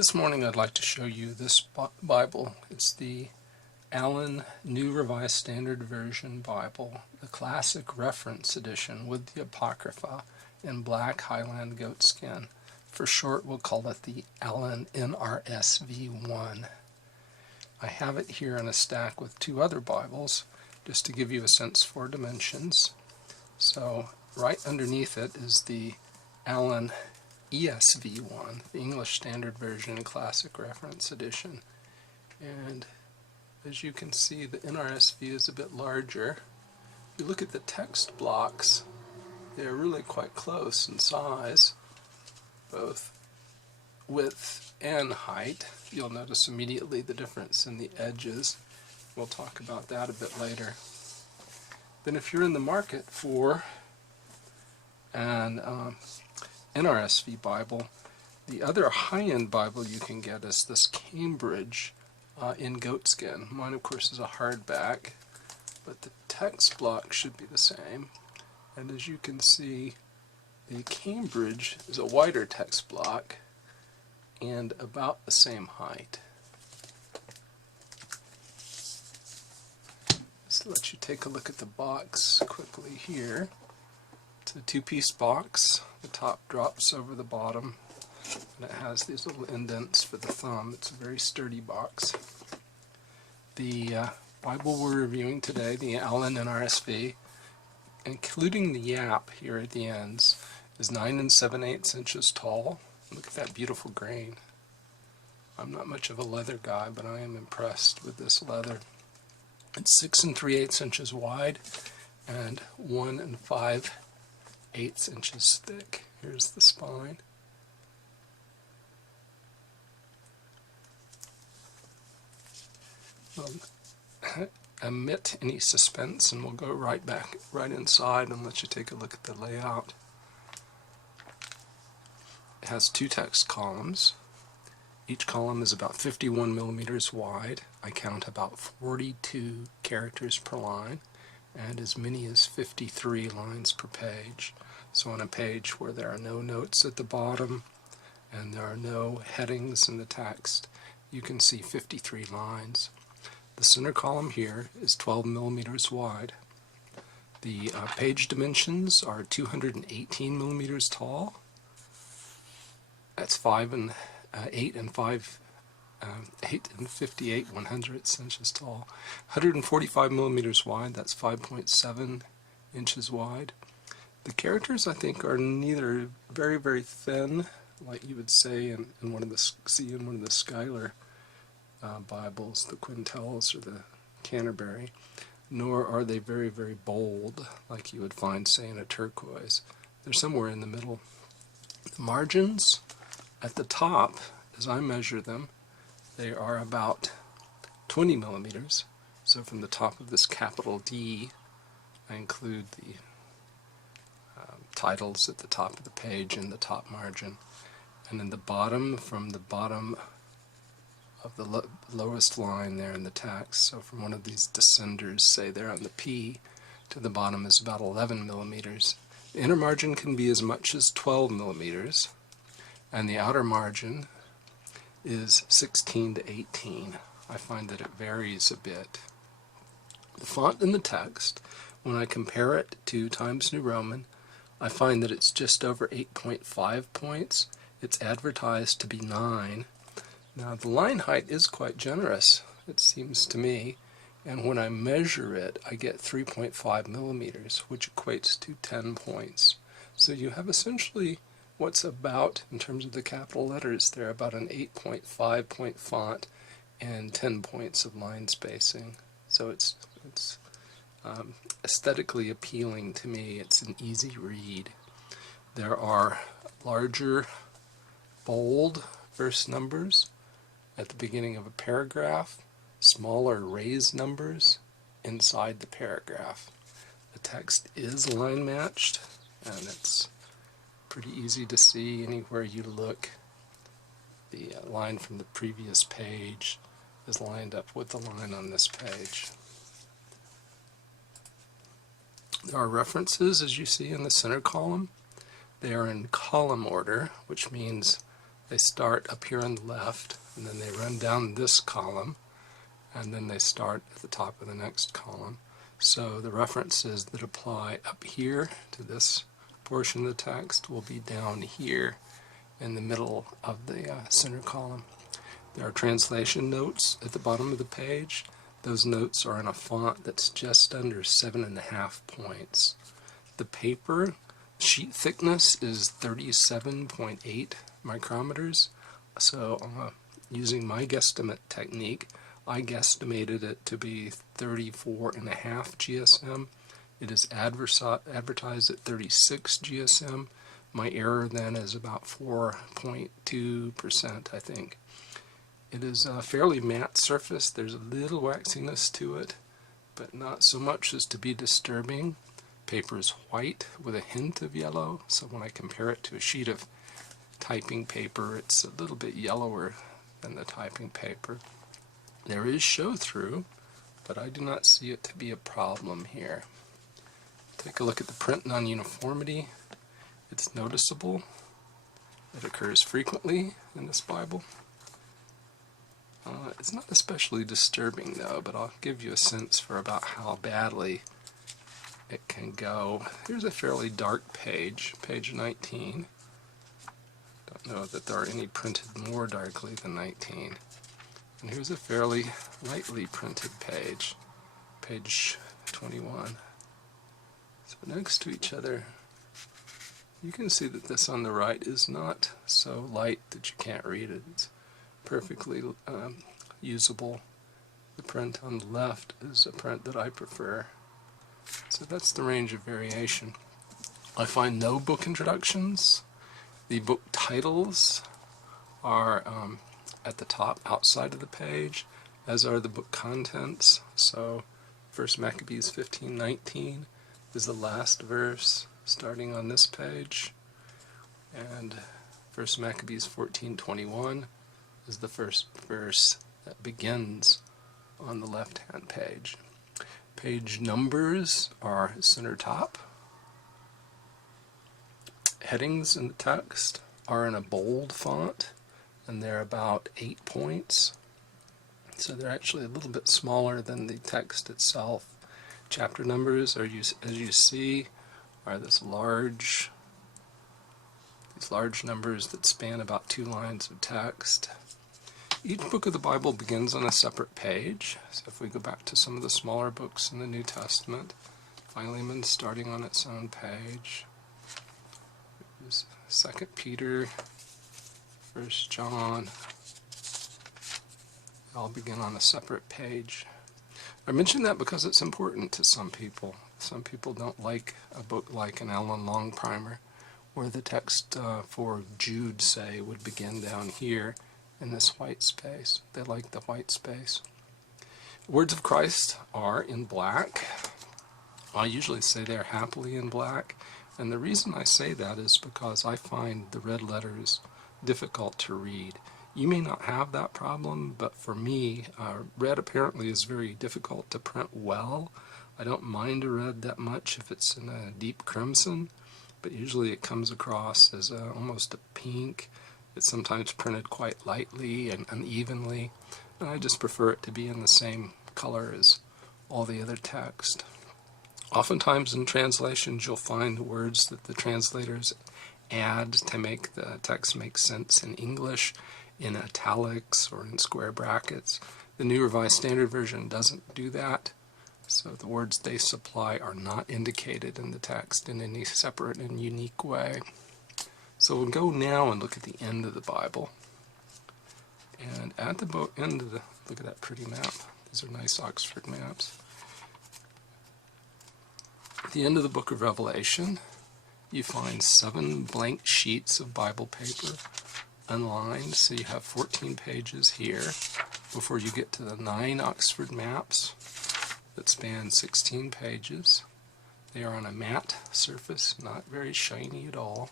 This morning I'd like to show you this Bible. It's the Allan New Revised Standard Version Bible, the Classic Reference Edition with the Apocrypha in black highland goatskin. For short, we'll call it the Allan NRSV1. I have it here in a stack with two other Bibles, just to give you a sense for dimensions. So right underneath it is the Allan ESV1, the English Standard Version Classic Reference Edition. And as you can see, the NRSV is a bit larger. If you look at the text blocks, they're really quite close in size, both width and height. You'll notice immediately the difference in the edges. We'll talk about that a bit later. Then if you're in the market for an NRSV Bible, the other high-end Bible you can get is this Cambridge in goatskin. Mine, of course, is a hardback, but the text block should be the same. And as you can see, the Cambridge is a wider text block and about the same height. Just to let you take a look at the box quickly here. It's a two-piece box. The top drops over the bottom, and it has these little indents for the thumb. It's a very sturdy box. The Bible we're reviewing today, the Allan NRSV, including the yap here at the ends, is 9 7/8 inches tall. Look at that beautiful grain. I'm not much of a leather guy, but I am impressed with this leather. It's 6 3/8 inches wide and 1 5/8 inches thick. Here's the spine. Omit any suspense, and we'll go right inside and let you take a look at the layout. It has two text columns. Each column is about 51 millimeters wide. I count about 42 characters per line, and as many as 53 lines per page. So on a page where there are no notes at the bottom and there are no headings in the text, you can see 53 lines. The center column here is 12 millimeters wide. The page dimensions are 218 millimeters tall. That's 8 and 58 100ths inches tall. 145 millimeters wide, that's 5.7 inches wide. The characters, I think, are neither very, very thin, like you would say in one of the Schuyler Bibles, the Quintels or the Canterbury, nor are they very, very bold, like you would find, say, in a turquoise. They're somewhere in the middle. The margins at the top, as I measure them, they are about 20 millimeters. So from the top of this capital D, I include the titles at the top of the page in the top margin. And in the bottom, from the bottom of the lowest line there in the text, so from one of these descenders, say there on the P, to the bottom is about 11 millimeters. The inner margin can be as much as 12 millimeters, and the outer margin is 16 to 18. I find that it varies a bit. The font in the text, when I compare it to Times New Roman, I find that it's just over 8.5 points. It's advertised to be 9. Now the line height is quite generous, it seems to me, and when I measure it, I get 3.5 millimeters, which equates to 10 points. So you have essentially what's about, in terms of the capital letters there, about an 8.5 point font and 10 points of line spacing. So it's aesthetically appealing to me. It's an easy read. There are larger, bold verse numbers at the beginning of a paragraph, smaller raised numbers inside the paragraph. The text is line matched, and it's pretty easy to see anywhere you look. The line from the previous page is lined up with the line on this page. There are references, as you see in the center column. They are in column order, which means They start up here on the left, and then they run down this column, and then they start at the top of the next column. So the references that apply up here to this portion of the text will be down here in the middle of the center column. There are translation notes at the bottom of the page. Those notes are in a font that's just under 7.5 points. The paper sheet thickness is 37.8 micrometers. So using my guesstimate technique, I guesstimated it to be 34.5 GSM. It is advertised at 36 GSM. My error then is about 4.2%, I think. It is a fairly matte surface. There's a little waxiness to it, but not so much as to be disturbing. Paper is white with a hint of yellow, so when I compare it to a sheet of typing paper, it's a little bit yellower than the typing paper. There is show-through, but I do not see it to be a problem here. Take a look at the print non-uniformity. It's noticeable. It occurs frequently in this Bible. It's not especially disturbing though, but I'll give you a sense for about how badly it can go. Here's a fairly dark page, page 19. Don't know that there are any printed more darkly than 19. And here's a fairly lightly printed page, page 21. So next to each other, you can see that this on the right is not so light that you can't read it. It's perfectly usable. The print on the left is a print that I prefer. So that's the range of variation. I find no book introductions. The book titles are at the top outside of the page, as are the book contents. So 1 Maccabees 15:19 is the last verse starting on this page, and 1 Maccabees 14:21 is the first verse that begins on the left-hand page. Page numbers are center top. Headings in the text are in a bold font, and they're about 8 points. So they're actually a little bit smaller than the text itself. Chapter numbers, as you see, are these large numbers that span about 2 lines of text. Each book of the Bible begins on a separate page. So if we go back to some of the smaller books in the New Testament, Philemon starting on its own page. There's 2 Peter, 1 John. They all begin on a separate page. I mention that because it's important to some people. Some people don't like a book like an Allan Long Primer, where the text for Jude, say, would begin down here in this white space. They like the white space. Words of Christ are in black. I usually say they're happily in black, and the reason I say that is because I find the red letters difficult to read. You may not have that problem, but for me, red apparently is very difficult to print well. I don't mind a red that much if it's in a deep crimson, but usually it comes across as almost a pink. It's sometimes printed quite lightly and unevenly, and I just prefer it to be in the same color as all the other text. Oftentimes in translations you'll find words that the translators add to make the text make sense in English in italics or in square brackets. The New Revised Standard Version doesn't do that, so the words they supply are not indicated in the text in any separate and unique way. So we'll go now and look at the end of the Bible. And at the end of look at that pretty map. These are nice Oxford maps. At the end of the book of Revelation, you find 7 blank sheets of Bible paper unlined, so you have 14 pages here before you get to the 9 Oxford maps that span 16 pages. They are on a matte surface, not very shiny at all.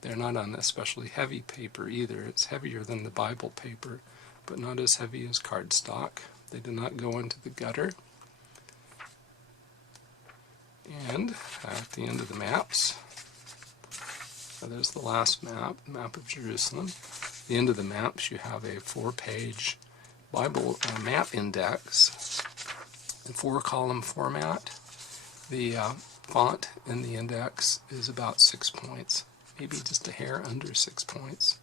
They're not on especially heavy paper either. It's heavier than the Bible paper, but not as heavy as cardstock. They do not go into the gutter. And at the end of the maps, So there's the last map of Jerusalem. At the end of the maps, you have a 4-page Bible map index in 4-column format. The font in the index is about 6 points, maybe just a hair under 6 points.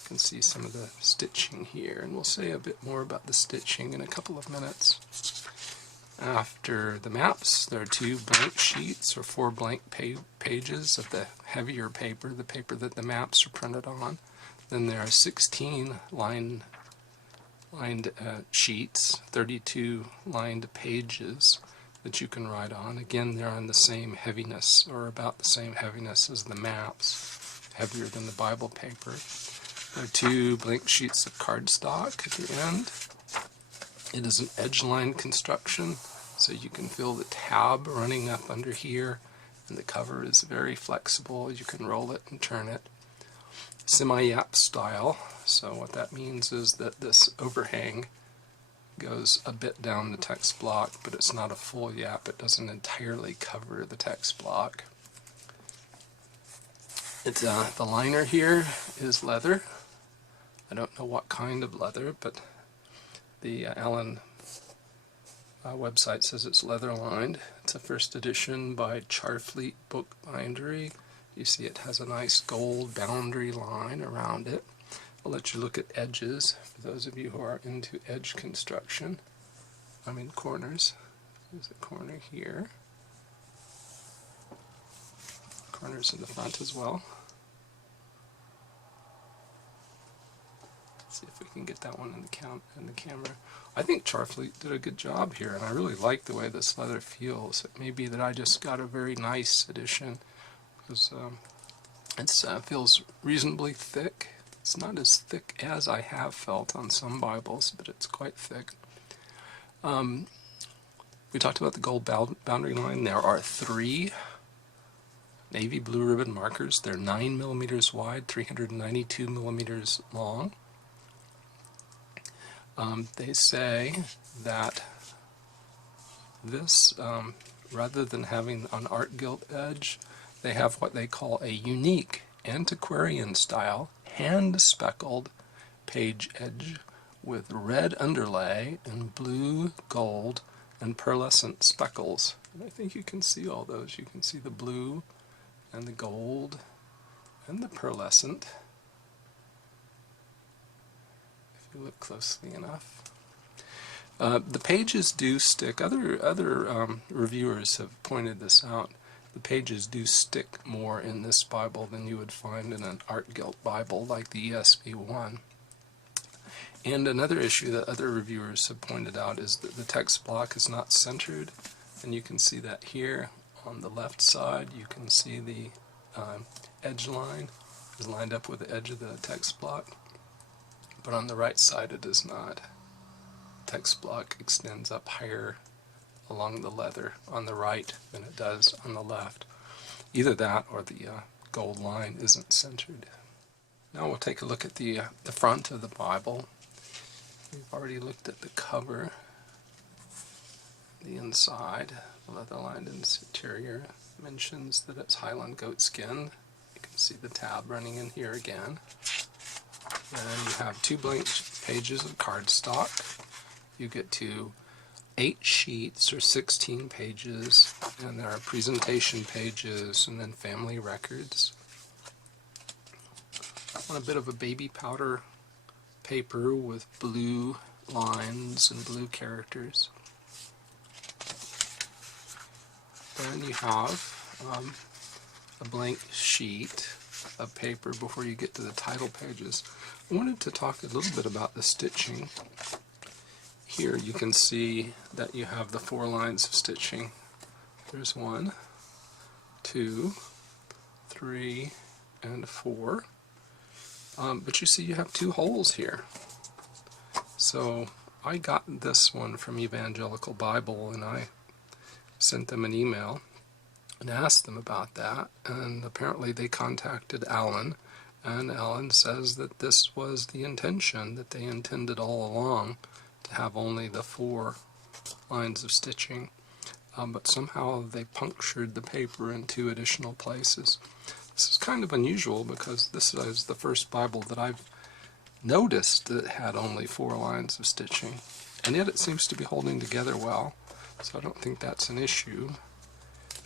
You can see some of the stitching here, and we'll say a bit more about the stitching in a couple of minutes. After the maps, there are 2 blank sheets or 4 blank pages of the heavier paper, the paper that the maps are printed on. Then there are 16 lined sheets, 32 lined pages that you can write on. Again, they're on the same heaviness, or about the same heaviness as the maps, heavier than the Bible paper. There are 2 blank sheets of cardstock at the end. It is an edge-line construction, so you can feel the tab running up under here, and the cover is very flexible. You can roll it and turn it. Semi-yapp style, so what that means is that this overhang goes a bit down the text block, but it's not a full yap. It doesn't entirely cover the text block. It's the liner here is leather. I don't know what kind of leather, but the Allan website says it's leather lined. It's a first edition by Charfleet book bindery. You see it has a nice gold boundary line around it. I'll let you look at edges for those of you who are into edge construction. I mean corners. There's a corner here. Corners in the front as well. See if we can get that one in the camera. I think Charfleet did a good job here, and I really like the way this leather feels. It may be that I just got a very nice edition, because it feels reasonably thick. It's not as thick as I have felt on some Bibles, but it's quite thick. We talked about the gold boundary line. There are 3 navy blue ribbon markers. They're 9 millimeters wide, 392 millimeters long. They say that this, rather than having an art-gilt edge, they have what they call a unique antiquarian-style hand-speckled page edge with red underlay and blue, gold, and pearlescent speckles. And I think you can see all those. You can see the blue and the gold and the pearlescent, if you look closely enough. The pages do stick. Other reviewers have pointed this out. The pages do stick more in this Bible than you would find in an art-gilt Bible like the ESV1. And another issue that other reviewers have pointed out is that the text block is not centered, and you can see that here on the left side. You can see the edge line is lined up with the edge of the text block, but on the right side it is not. Text block extends up higher along the leather on the right than it does on the left. Either that or the gold line isn't centered. Now we'll take a look at the front of the Bible. We've already looked at the cover, the inside, the leather-lined interior mentions that it's highland goatskin. You can see the tab running in here again. Then you have 2 blank pages of cardstock. You get to 8 sheets or 16 pages, and there are presentation pages and then family records. On a bit of a baby powder paper with blue lines and blue characters. Then you have a blank sheet of paper before you get to the title pages. I wanted to talk a little bit about the stitching. Here you can see that you have the 4 lines of stitching. There's 1, 2, 3, and 4. But you see you have 2 holes here. So I got this one from Evangelical Bible, and I sent them an email and asked them about that, and apparently they contacted Allan, and Allan says that this was the intention, that they intended all along to have only the 4 lines of stitching, but somehow they punctured the paper in 2 additional places. This is kind of unusual because this is the first Bible that I've noticed that had only 4 lines of stitching, and yet it seems to be holding together well, so I don't think that's an issue.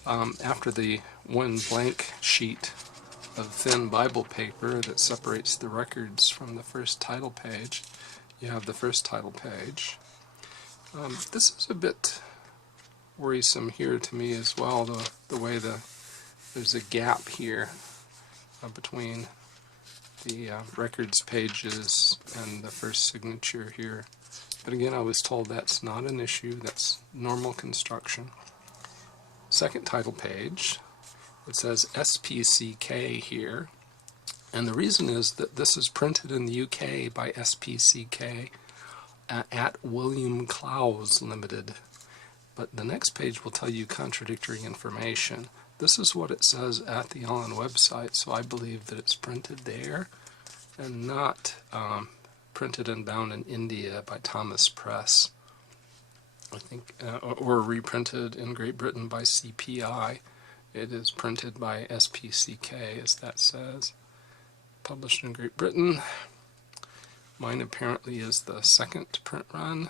After the one blank sheet of thin Bible paper that separates the records from the first title page, you have the first title page. This is a bit worrisome here to me as well, the way there's a gap here between the records pages and the first signature here. But again, I was told that's not an issue, that's normal construction. Second title page, it says SPCK here, and the reason is that this is printed in the UK by SPCK at William Clowes Limited. But the next page will tell you contradictory information. This is what it says at the Allan website, so I believe that it's printed there and not printed and bound in India by Thomas Press, I think, or reprinted in Great Britain by CPI. It is printed by SPCK, as that says. Published in Great Britain. Mine apparently is the second print run.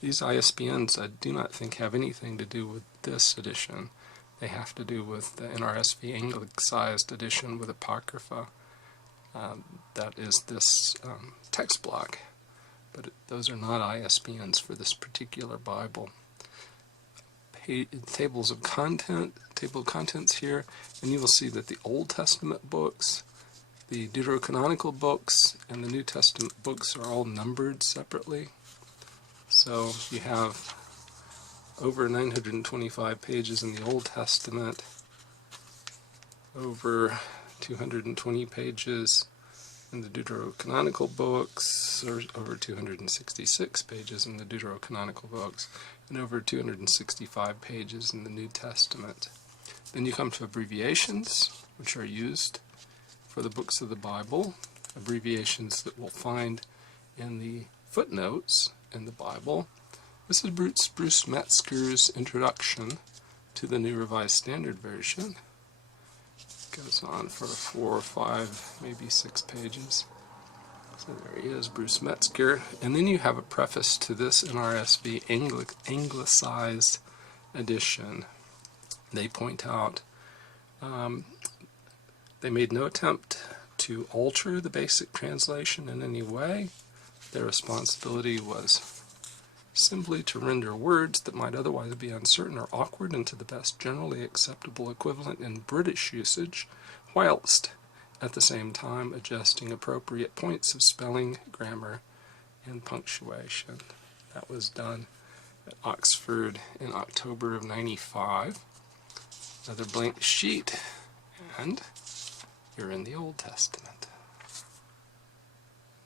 These ISBNs I do not think have anything to do with this edition. They have to do with the NRSV Anglicized edition with Apocrypha. That is this text block, but those are not ISBNs for this particular Bible. Table of contents here, and you will see that the Old Testament books, the Deuterocanonical books, and the New Testament books are all numbered separately. So you have over 925 pages in the Old Testament, over 220 pages in the Deuterocanonical books, or over 266 pages in the Deuterocanonical books, and over 265 pages in the New Testament. Then you come to abbreviations, which are used for the books of the Bible, abbreviations that we'll find in the footnotes in the Bible. This is Bruce Metzger's introduction to the New Revised Standard version. Goes on for 4 or 5, maybe 6 pages. So there he is, Bruce Metzger. And then you have a preface to this NRSV Anglicized edition. They point out they made no attempt to alter the basic translation in any way. Their responsibility was simply to render words that might otherwise be uncertain or awkward into the best generally acceptable equivalent in British usage, whilst at the same time adjusting appropriate points of spelling, grammar, and punctuation. That was done at Oxford in October of '95. Another blank sheet, and you're in the Old Testament.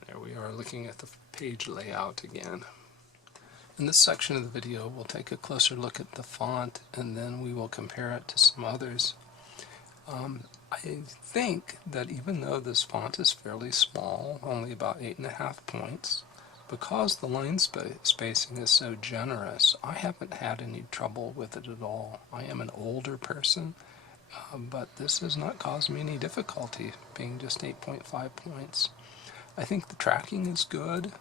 There we are looking at the page layout again. In this section of the video, we'll take a closer look at the font, and then we will compare it to some others. I think that even though this font is fairly small, only about 8.5 points, because the line spacing is so generous, I haven't had any trouble with it at all. I am an older person, but this has not caused me any difficulty, being just 8.5 points. I think the tracking is good.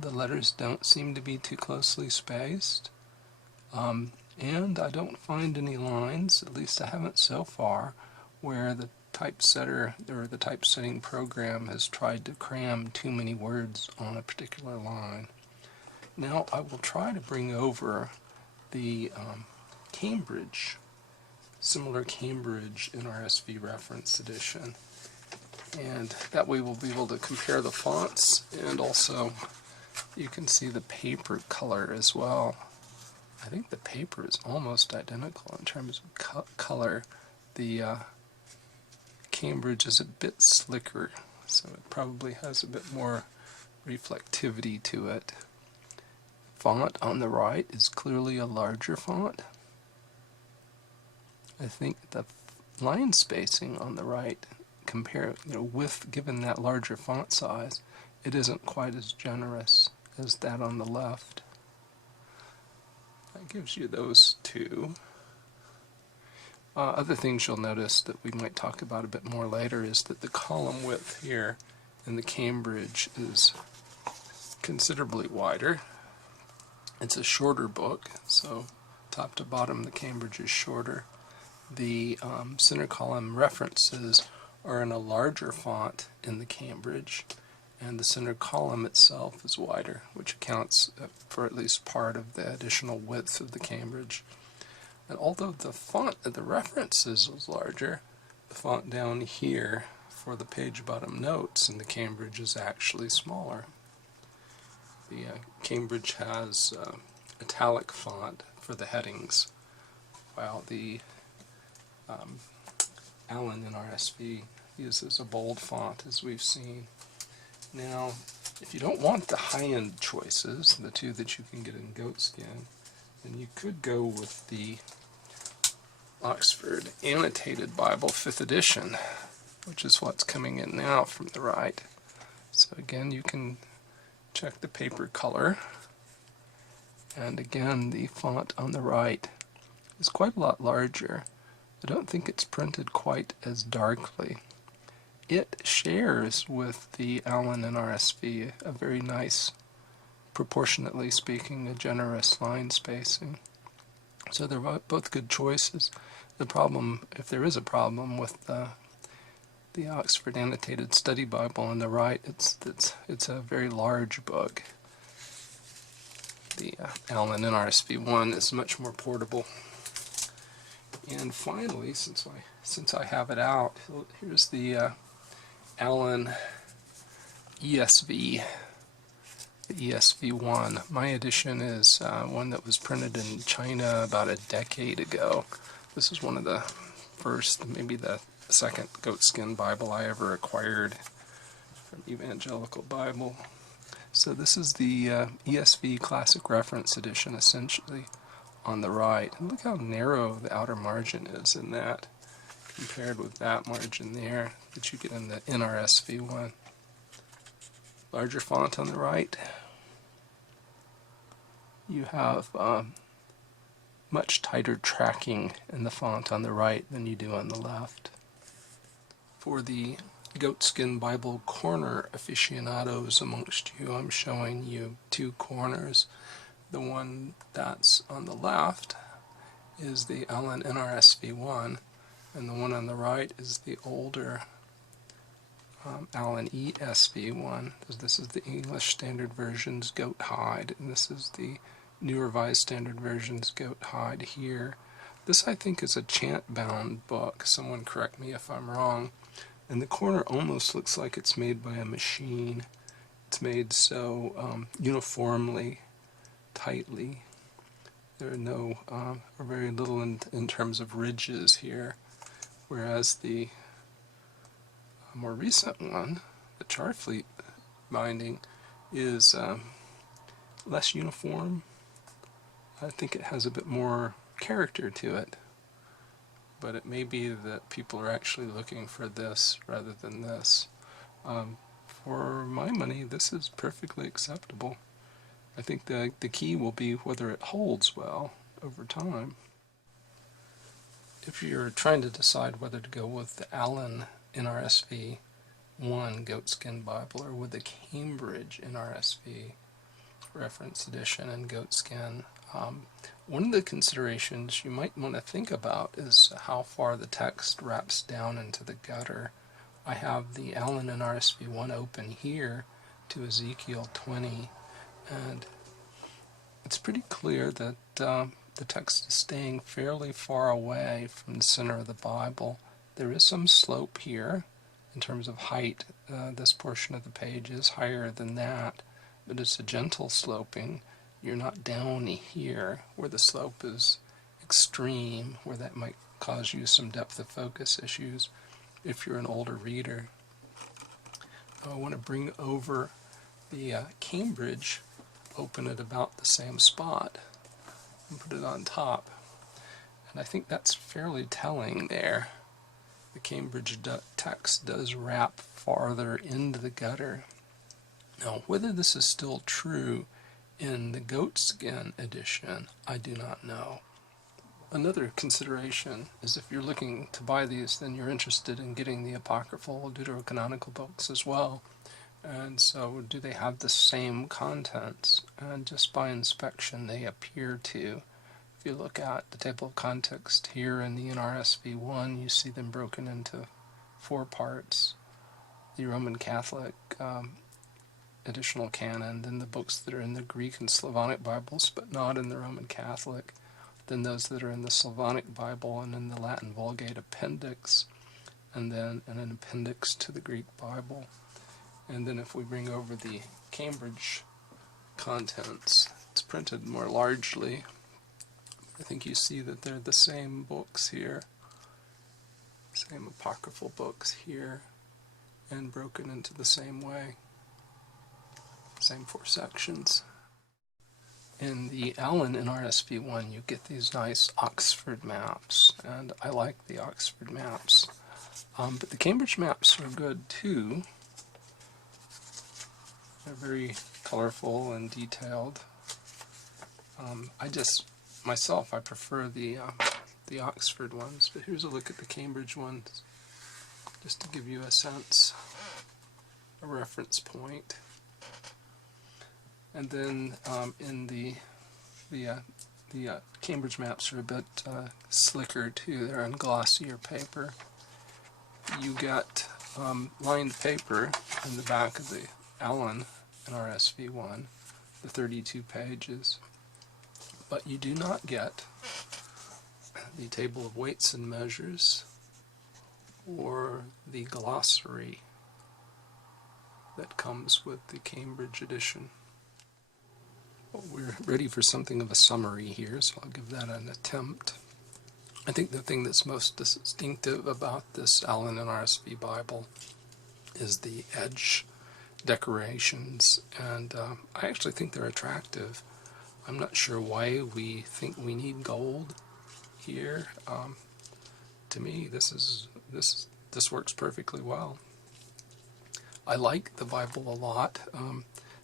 The letters don't seem to be too closely spaced, and I don't find any lines, at least I haven't so far, where the typesetter or the typesetting program has tried to cram too many words on a particular line. Now I will try to bring over the similar Cambridge NRSV Reference Edition, and that way we'll be able to compare the fonts, and also you can see the paper color as well. I think the paper is almost identical in terms of color. The Cambridge is a bit slicker, so it probably has a bit more reflectivity to it. Font on the right is clearly a larger font. I think the line spacing on the right, given that larger font size, it isn't quite as generous as that on the left. That gives you those two. Other things you'll notice that we might talk about a bit more later is that the column width here in the Cambridge is considerably wider. It's a shorter book, so top to bottom the Cambridge is shorter. The center column references are in a larger font in the Cambridge, and the center column itself is wider, which accounts for at least part of the additional width of the Cambridge. And although the font of the references is larger, the font down here for the page bottom notes in the Cambridge is actually smaller. The Cambridge has italic font for the headings, while the Allan NRSV uses a bold font, as we've seen. Now, if you don't want the high-end choices, the two that you can get in goatskin, then you could go with the Oxford Annotated Bible 5th edition, which is what's coming in now from the right. So again, you can check the paper color, and again the font on the right is quite a lot larger. I don't think it's printed quite as darkly. It shares with the Allan NRSV a very nice, proportionately speaking, a generous line spacing. So they're both good choices. The problem, if there is a problem with the Oxford Annotated Study Bible on the right, it's a very large book. The Allan NRSV1 is much more portable. And finally, since I have it out, here's the Allan ESV, the ESV1. My edition is one that was printed in China about a decade ago. This is one of the first, maybe the second goatskin Bible I ever acquired from Evangelical Bible. So this is the ESV Classic Reference Edition, essentially, on the right. And look how narrow the outer margin is in that, compared with that margin there that you get in the NRSV1. Larger font on the right. You have much tighter tracking in the font on the right than you do on the left. For the goatskin Bible corner aficionados amongst you, I'm showing you two corners. The one that's on the left is the Allan NRSV1, and the one on the right is the older Allan ESV1. This is the English Standard Version's goat hide, and this is the New Revised Standard Version's goat hide here. This, I think, is a chant-bound book. Someone correct me if I'm wrong. And the corner almost looks like it's made by a machine. It's made so uniformly, tightly. There are no, or very little in terms of ridges here, whereas the more recent one, the Charfleet binding, is less uniform. I think it has a bit more character to it. But it may be that people are actually looking for this rather than this. For my money, this is perfectly acceptable. I think the key will be whether it holds well over time. If you're trying to decide whether to go with the Allan NRSV1 Goatskin Bible or with the Cambridge NRSV Reference Edition and Goatskin, one of the considerations you might want to think about is how far the text wraps down into the gutter. I have the Allan NRSV1 open here to Ezekiel 20, and it's pretty clear that the text is staying fairly far away from the center of the Bible. There is some slope here in terms of height. This portion of the page is higher than that, but it's a gentle sloping. You're not down here where the slope is extreme, where that might cause you some depth of focus issues if you're an older reader. I want to bring over the Cambridge, open at about the same spot, and put it on top. And I think that's fairly telling there. The Cambridge text does wrap farther into the gutter. Now, whether this is still true in the goatskin edition, I do not know. Another consideration is if you're looking to buy these, then you're interested in getting the Apocryphal Deuterocanonical books as well. And so do they have the same contents? And just by inspection they appear to. If you look at the table of context here in the NRSV1, you see them broken into 4 parts. The Roman Catholic additional canon, then the books that are in the Greek and Slavonic Bibles but not in the Roman Catholic, then those that are in the Slavonic Bible and in the Latin Vulgate appendix, and then an appendix to the Greek Bible. And then if we bring over the Cambridge contents, it's printed more largely. I think you see that they're the same books here, same apocryphal books here, and broken into the same way, same 4 sections. In the Allan NRSV1 you get these nice Oxford maps, and I like the Oxford maps. But the Cambridge maps are good too. They're very colorful and detailed. I prefer the Oxford ones, but here's a look at the Cambridge ones, just to give you a sense, a reference point. And then in the Cambridge maps are a bit slicker too. They're on glossier paper. You get lined paper in the back of the Allan NRSV1, the 32 pages, but you do not get the table of weights and measures or the glossary that comes with the Cambridge edition. Well, we're ready for something of a summary here, so I'll give that an attempt. I think the thing that's most distinctive about this Allan NRSV Bible is the edge decorations, and I actually think they're attractive. I'm not sure why we think we need gold here. To me, this works perfectly well. I like the Bible a lot.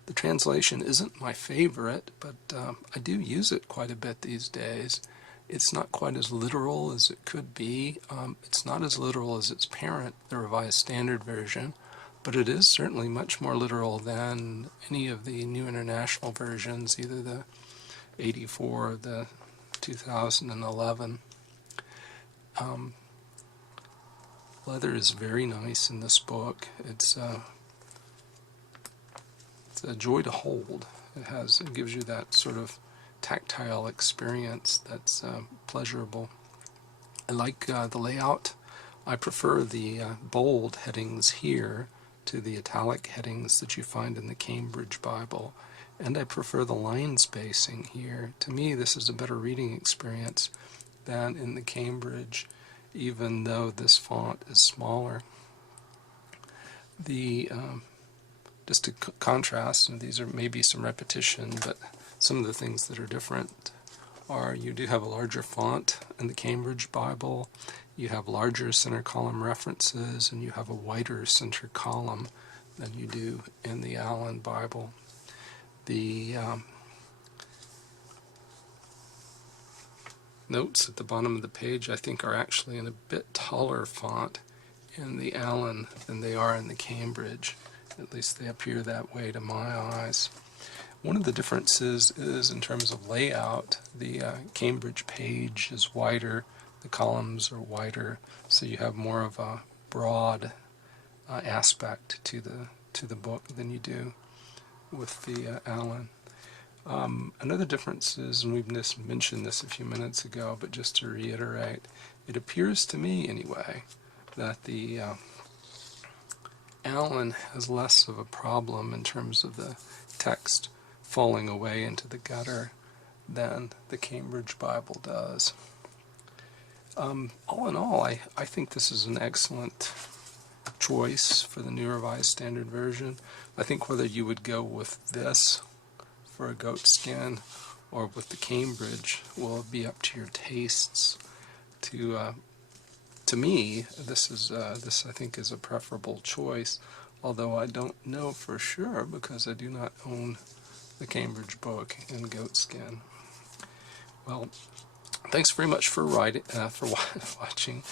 The translation isn't my favorite, but I do use it quite a bit these days. It's not quite as literal as it could be. It's not as literal as its parent, the Revised Standard Version, but it is certainly much more literal than any of the New International Versions, either the 84 or the 2011. Leather is very nice in this book. It's a joy to hold. It gives you that sort of tactile experience that's pleasurable. I like the layout. I prefer the bold headings here to the italic headings that you find in the Cambridge Bible, and I prefer the line spacing here. To me, this is a better reading experience than in the Cambridge, even though this font is smaller. Just to contrast, and these are maybe some repetition, but some of the things that are different are you do have a larger font in the Cambridge Bible, you have larger center column references, and you have a wider center column than you do in the Allan Bible. The notes at the bottom of the page, I think, are actually in a bit taller font in the Allan than they are in the Cambridge. At least they appear that way to my eyes. One of the differences is in terms of layout. The Cambridge page is wider, the columns are wider, so you have more of a broad aspect to the book than you do with the Allan. Another difference is, and we've just mentioned this a few minutes ago, but just to reiterate, it appears to me anyway that the Allan has less of a problem in terms of the text falling away into the gutter than the Cambridge Bible does. All in all, I think this is an excellent choice for the New Revised Standard Version. I think whether you would go with this for a goatskin or with the Cambridge will be up to your tastes. To me, this I think is a preferable choice, although I don't know for sure because I do not own the Cambridge book in goatskin. Well, thanks very much for watching.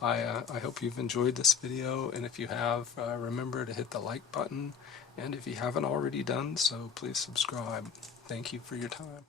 I hope you've enjoyed this video, and if you have, remember to hit the like button, and if you haven't already done so, please subscribe. Thank you for your time.